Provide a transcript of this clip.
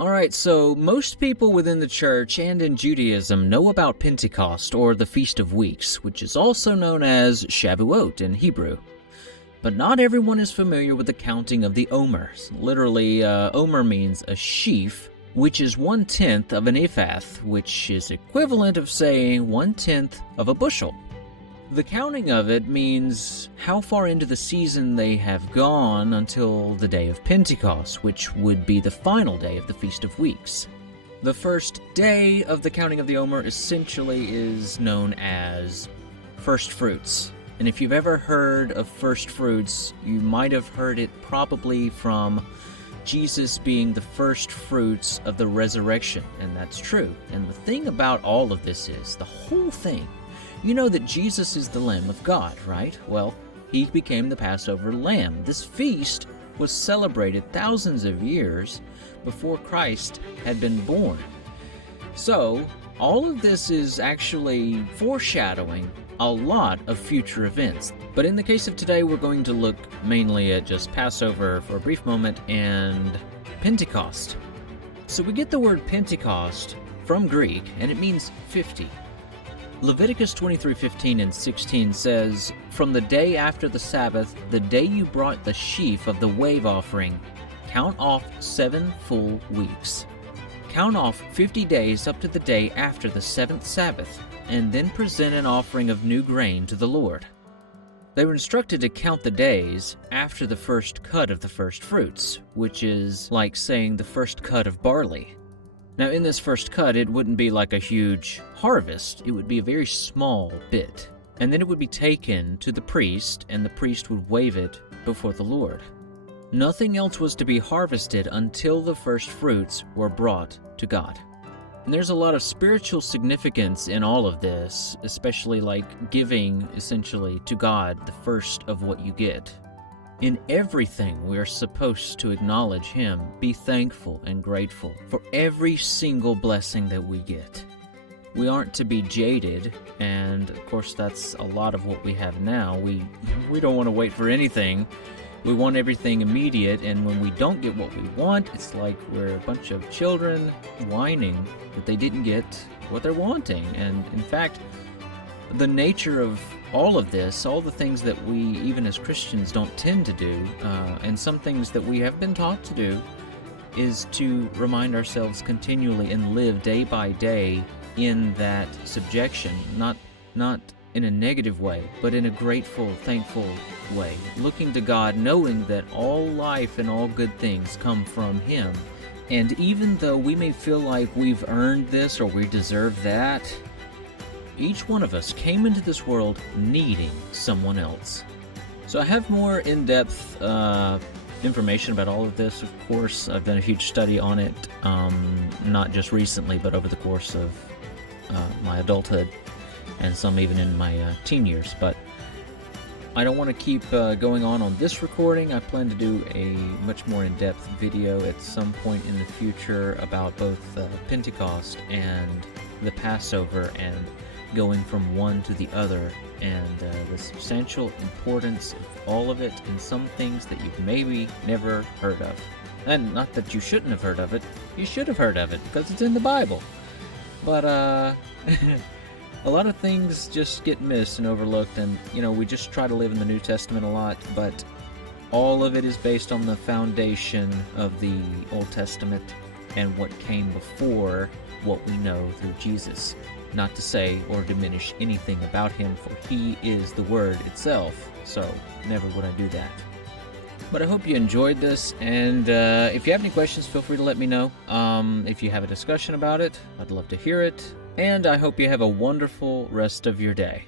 Alright, so most people within the church and in Judaism know about Pentecost, or the Feast of Weeks, which is also known as Shavuot in Hebrew. But not everyone is familiar with the counting of the Omers. Literally, Omer means a sheaf, which is 1/10 of an ephah, which is equivalent of saying 1/10 of a bushel. The counting of it means how far into the season they have gone until the day of Pentecost, which would be the final day of the Feast of Weeks. The first day of the counting of the Omer essentially is known as Firstfruits. And if you've ever heard of Firstfruits, you might have heard it probably from Jesus being the first fruits of the resurrection, and that's true. And the thing about all of this is, the whole thing, you know that Jesus is the Lamb of God, right? Well, he became the Passover lamb. This feast was celebrated thousands of years before Christ had been born. So, all of this is actually foreshadowing a lot of future events. But in the case of today, we're going to look mainly at just Passover for a brief moment and Pentecost. So we get the word Pentecost from Greek, and it means 50. Leviticus 23:15 and 16 says, "From the day after the Sabbath, the day you brought the sheaf of the wave offering, count off 7 full weeks. Count off 50 days up to the day after the 7th Sabbath, and then present an offering of new grain to the Lord." They were instructed to count the days after the first cut of the first fruits, which is like saying the first cut of barley. Now, in this first cut, it wouldn't be like a huge harvest. It would be a very small bit. And then it would be taken to the priest, and the priest would wave it before the Lord. Nothing else was to be harvested until the first fruits were brought to God. And there's a lot of spiritual significance in all of this, especially like giving, essentially, to God the first of what you get. In everything, we are supposed to acknowledge Him, be thankful and grateful for every single blessing that we get. We aren't to be jaded, and of course that's a lot of what we have now. We don't want to wait for anything. We want everything immediate, and when we don't get what we want, it's like we're a bunch of children whining that they didn't get what they're wanting. And in fact, the nature of all of this, all the things that we, even as Christians, don't tend to do, and some things that we have been taught to do, is to remind ourselves continually and live day by day in that subjection, not in a negative way, but in a grateful, thankful way, looking to God, knowing that all life and all good things come from Him. And even though we may feel like we've earned this or we deserve that, each one of us came into this world needing someone else. So I have more in-depth information about all of this. Of course, I've done a huge study on it, not just recently, but over the course of my adulthood, and some even in my teen years. But I don't want to keep going on this recording. I plan to do a much more in-depth video at some point in the future about both Pentecost and the Passover, and going from one to the other, and the substantial importance of all of it, and some things that you've maybe never heard of. And not that you shouldn't have heard of it. You should have heard of it, because it's in the Bible. But, a lot of things just get missed and overlooked, and, we just try to live in the New Testament a lot, but all of it is based on the foundation of the Old Testament and what came before what we know through Jesus. Not to say or diminish anything about Him, for He is the Word itself, so never would I do that. But I hope you enjoyed this, and if you have any questions, feel free to let me know. If you have a discussion about it, I'd love to hear it, and I hope you have a wonderful rest of your day.